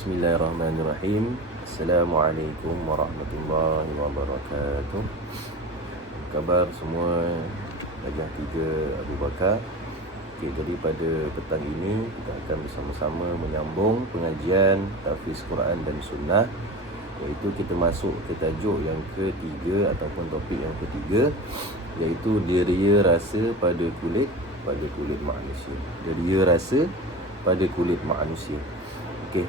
Bismillahirrahmanirrahim. Assalamualaikum warahmatullahi wabarakatuh. Khabar semua Najah 3 Abu Bakar. Jadi pada petang ini kita akan bersama-sama menyambung pengajian Tahfiz Quran dan Sunnah, iaitu kita masuk ke tajuk yang ketiga ataupun topik yang ketiga, iaitu deria rasa pada kulit manusia. Deria rasa pada kulit manusia. Okey.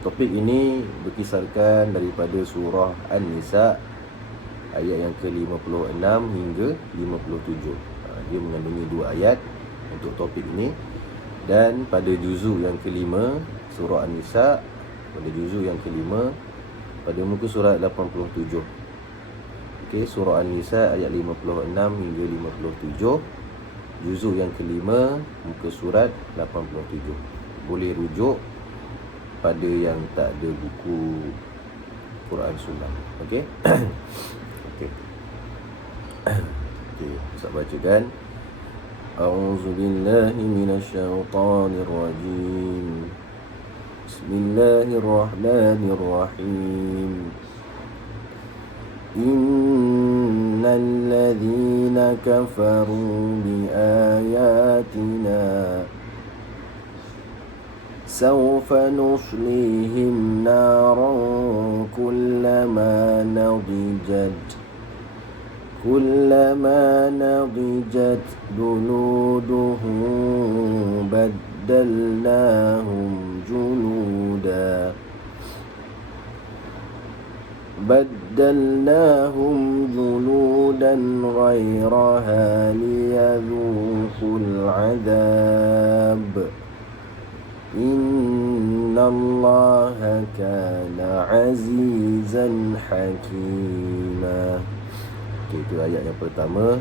Topik ini berkisarkan daripada surah An-Nisa ayat yang ke-56 hingga 57. Dia mengandungi 2 ayat untuk topik ini. Dan pada juzuk yang kelima surah An-Nisa, pada juzuk yang kelima pada muka surat 87. Okey, surah An-Nisa ayat 56 hingga 57, juzuk yang kelima muka surat 87. Boleh rujuk pada yang tak ada buku Quran Sunnah. Okey. Okey. Okey, Ustaz bacakan. A'udzubillahi minasyaitonir rajim. Bismillahirrahmanirrahim. Innal ladzina kafaru bi ayatina سوف نصليهم نارا كلما نضجت جلودهم بدلناهم جلودا غيرها ليذوقوا العذاب Innallaha kana azizan hakima. Okay, itu ayat yang pertama.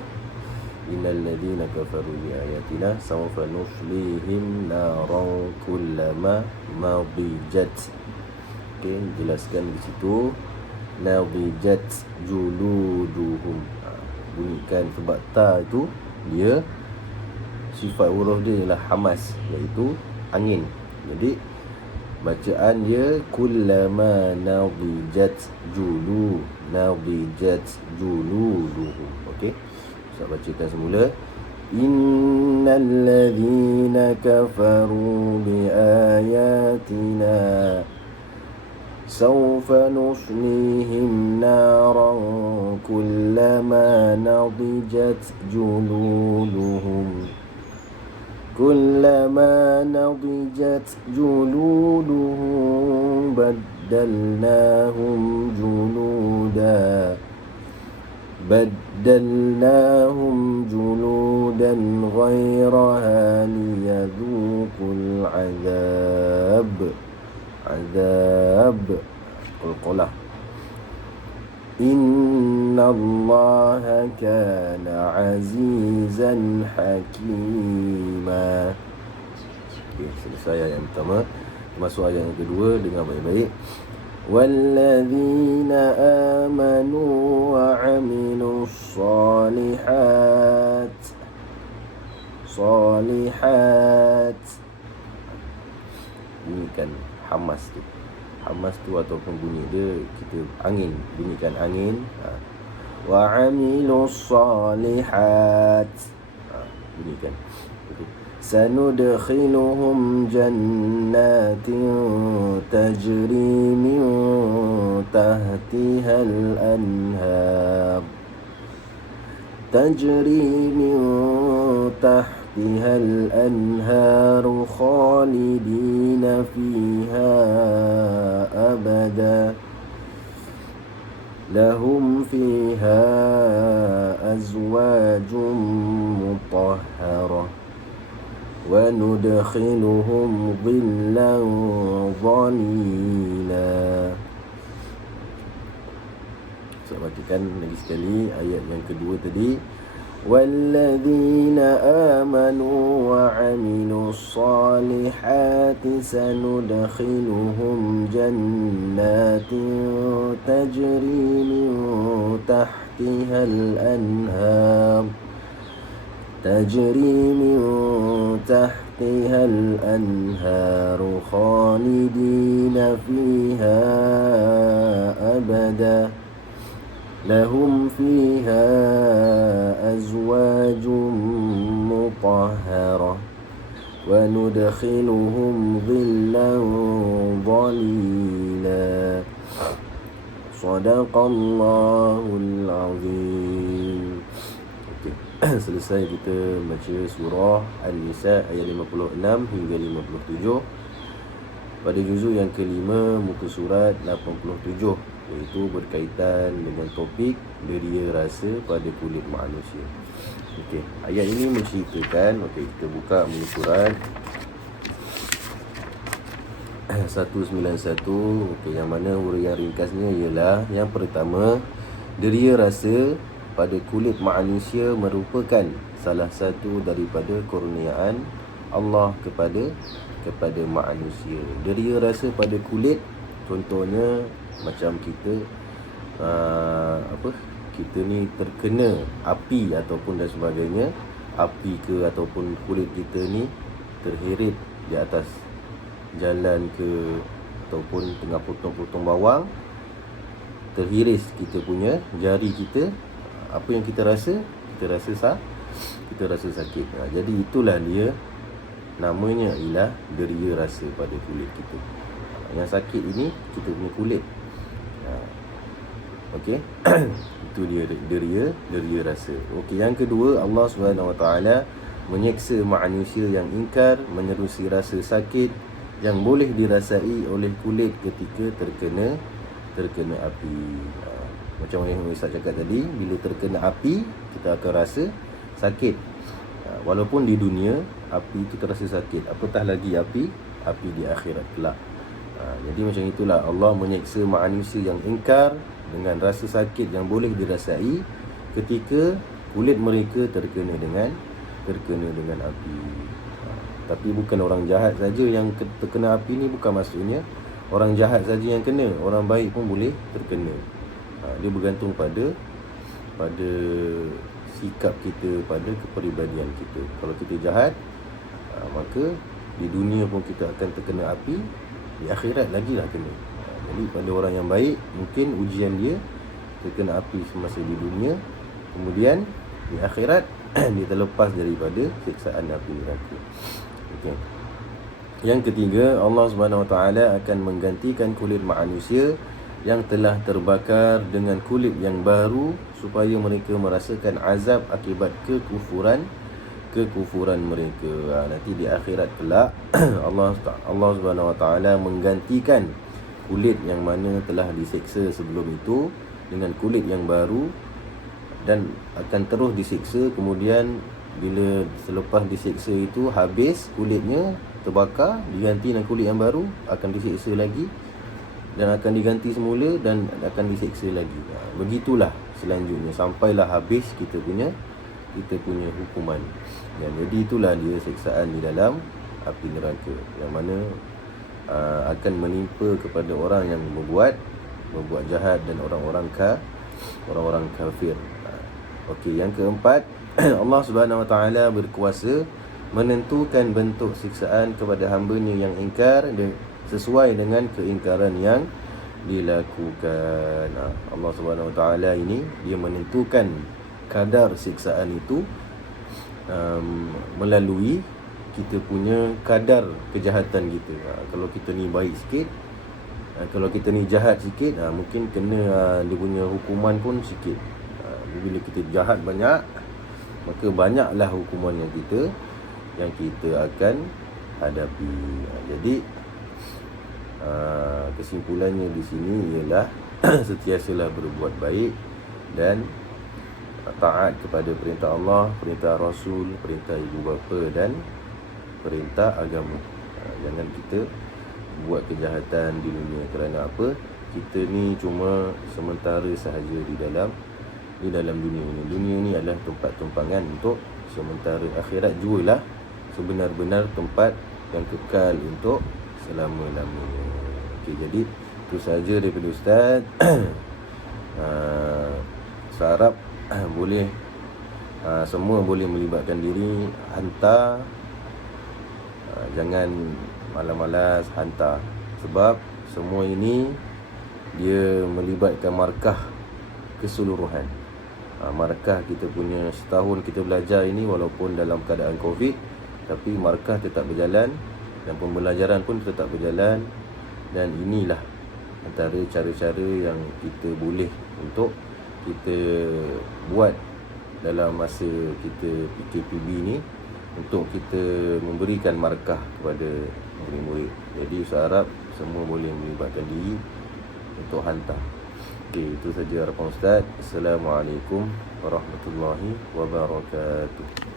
Innal ladzina kafaru bi ayatina sawfa nuslihim naran kullama madijat. Okay, jelaskan di situ nadijat juluduhum. Bunyikan sebab ta itu dia sifat huruf dia ialah hamas, iaitu angin. Jadi bacaan dia kullama nadijat juluduhum. Okey, saya bacakan semula. Innal ladzina kafaru bi ayatina sawfa nuslihim naran kullama nadijat juluduhum كلما نضجت جلودهم بدلناهم جلودا غيرها ليذوقوا العذاب قلقلة Innallaha kana azizan hakima. Okay, selesai ayat yang pertama. Masuk ayat yang kedua, dengar baik-baik. Walladzina amanu wa amilus salihat. Ini kan hamas tu. Hamas tu ataupun bunyi dia, kita angin, bunyikan angin. Wa amilus salihat. Bunyikan. Okay. Sanudkhiluhum jannatin tajri min tahtihal anhar. تحتها الأنهار خالدين فيها أبدا لهم فيها أزواج مطهرة وندخلهم ظلا ظليلا. Saya bacakan lagi sekali ayat yang kedua tadi. وَالَّذِينَ آمَنُوا وَعَمِلُوا الصَّالِحَاتِ سَنُدْخِلُهُمْ جَنَّاتٍ تَجْرِي مِنْ تَحْتِهَا الْأَنْهَارُ تحتها الأنهار خالدين فيها أبدا لهم فيها أزواج مطهرة وندخلهم ظلا ظليلا Sadaqallahul Azim. Okey. Selesai kita baca surah An-Nisa ayat 56 hingga 57 pada juzuk yang kelima muka surat 87, iaitu berkaitan dengan topik deria rasa pada kulit manusia. Okey, ayat ini menceritakan, kita buka muka surat 191. Yang mana huraian ringkasnya ialah yang pertama, deria rasa pada kulit manusia merupakan salah satu daripada kurniaan Allah kepada manusia. Deria rasa pada kulit, contohnya macam kita kita ni terkena api ataupun dan sebagainya, api ke ataupun kulit kita ni terheret di atas jalan ke ataupun tengah potong-potong bawang, terhiris kita punya jari kita, apa yang kita rasa? Kita rasa sakit. Jadi itulah dia, namanya ialah deria rasa pada kulit kita. Yang sakit ini kita punya kulit. Okey. Itu dia deria rasa. Okey, yang kedua, Allah SWT menyeksa manusia yang ingkar menerusi rasa sakit yang boleh dirasai oleh kulit ketika terkena api. Macam yang Ustaz cakap tadi, bila terkena api kita akan rasa sakit. Walaupun di dunia api itu terasa sakit, apatah lagi api di akhirat kelak. Jadi macam itulah Allah menyeksa manusia yang ingkar dengan rasa sakit yang boleh dirasai ketika kulit mereka terkena dengan api. Tapi bukan orang jahat saja yang terkena api ni, bukan maksudnya orang jahat saja yang kena, orang baik pun boleh terkena. Dia bergantung pada sikap kita, pada kepribadian kita. Kalau kita jahat, maka di dunia pun kita akan terkena api, di akhirat lagilah kena. Jadi pada orang yang baik, mungkin ujian dia terkena api semasa di dunia, kemudian di akhirat dia terlepas daripada siksaan api neraka. Okay. Yang ketiga, Allah SWT akan menggantikan kulit manusia yang telah terbakar dengan kulit yang baru supaya mereka merasakan azab akibat kekufuran mereka. Nanti di akhirat kelak Allah SWT menggantikan kulit yang mana telah diseksa sebelum itu dengan kulit yang baru, dan akan terus disiksa. Kemudian bila selepas disiksa itu habis, kulitnya terbakar, diganti dengan kulit yang baru, akan disiksa lagi, dan akan diganti semula, dan akan disiksa lagi. Begitulah selanjutnya sampailah habis kita punya hukuman. Jadi itulah dia siksaan di dalam api neraka, yang mana akan menimpa kepada orang yang berbuat jahat dan orang-orang kafir. Okey, yang keempat, Allah Subhanahu Wa Taala berkuasa menentukan bentuk siksaan kepada hamba-Nya yang ingkar sesuai dengan keingkaran yang dilakukan. Allah Subhanahu Wa Taala ini dia menentukan kadar siksaan itu melalui kita punya kadar kejahatan kita. Kalau kita ni baik sikit, kalau kita ni jahat sikit, mungkin kena dia punya hukuman pun sikit. Bila kita jahat banyak, maka banyaklah hukuman yang kita akan hadapi. Jadi kesimpulannya di sini ialah sentiasalah berbuat baik dan taat kepada perintah Allah, perintah Rasul, perintah ibu bapa dan perintah agama. Jangan kita buat kejahatan di dunia. Kerana apa? Kita ni cuma sementara sahaja di dalam dunia ini. Dunia ni adalah tempat tumpangan untuk sementara. Akhirat jualah sebenar-benar tempat yang kekal untuk selama-lamanya. Okey, jadi itu sahaja daripada Ustaz. Saya harap semua boleh melibatkan diri, hantar Jangan malas-malas hantar, sebab semua ini dia melibatkan markah keseluruhan. Markah kita punya setahun kita belajar ini, walaupun dalam keadaan COVID, tapi markah tetap berjalan dan pembelajaran pun tetap berjalan. Dan inilah antara cara-cara yang kita boleh untuk kita buat dalam masa kita PKPB ni, untuk kita memberikan markah kepada murid-murid. Jadi saya harap semua boleh melibatkan diri untuk hantar. Okey, itu saja harapan Ustaz. Assalamualaikum warahmatullahi wabarakatuh.